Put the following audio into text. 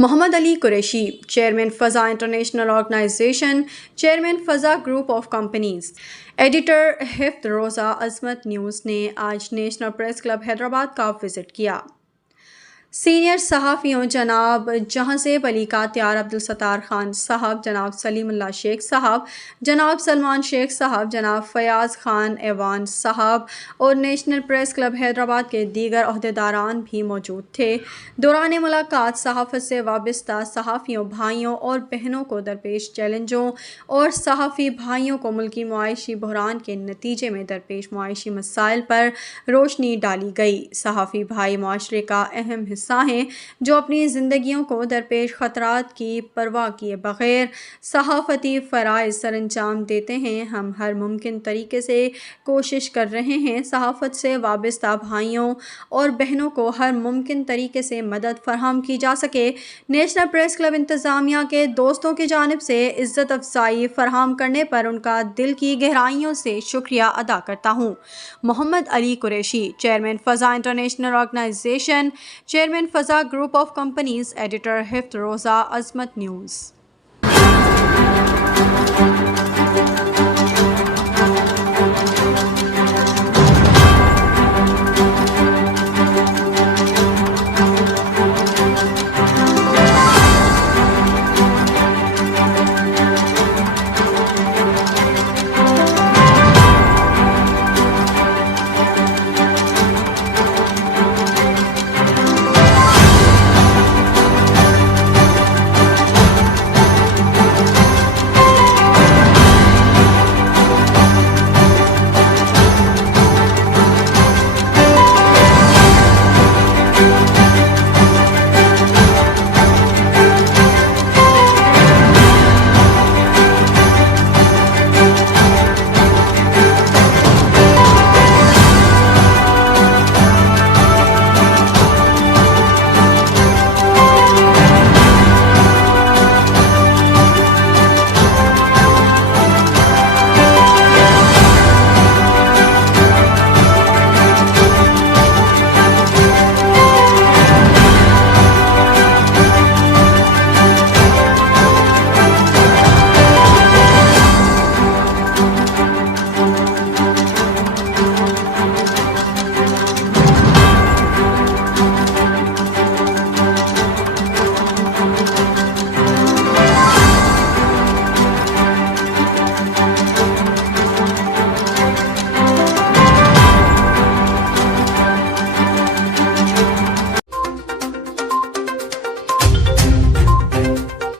Muhammad Qureshi, chairman Fazaa international organisation, chairman Fazaa group of companies, editor حفظ روزہ عظمت نیوز نے آج نیشنل پریس کلب حیدرآباد کا وزٹ کیا۔ سینئر صحافیوں جناب جہانزیب کاتیار عبدالستار خان صاحب، جناب سلیم شیخ صاحب، جناب سلمان شیخ صاحب، جناب فیاض خان اعوان صاحب اور نیشنل پریس کلب حیدرآباد کے دیگر عہدیداران بھی موجود تھے۔ دوران ملاقات صحافت سے وابستہ صحافیوں بھائیوں اور بہنوں کو درپیش چیلنجوں اور صحافی بھائیوں کو ملکی معاشی بحران کے نتیجے میں درپیش معاشی مسائل پر روشنی ڈالی گئی۔ صحافی بھائی معاشرے کا اہم حصہ ہیں جو اپنی زندگیوں کو درپیش خطرات کی پرواہ کیے بغیر صحافتی فرائض سر انجام دیتے ہیں۔ ہم ہر ممکن طریقے سے کوشش کر رہے ہیں صحافت سے وابستہ بھائیوں اور بہنوں کو ہر ممکن طریقے سے مدد فراہم کی جا سکے۔ نیشنل پریس کلب انتظامیہ کے دوستوں کی جانب سے عزت افزائی فراہم کرنے پر ان کا دل کی گہرائیوں سے شکریہ ادا کرتا ہوں۔ Muhammad Qureshi, chairman Fazaa international organisation, chairman Fazaa group of companies, editor حفظ روزہ عظمت نیوز۔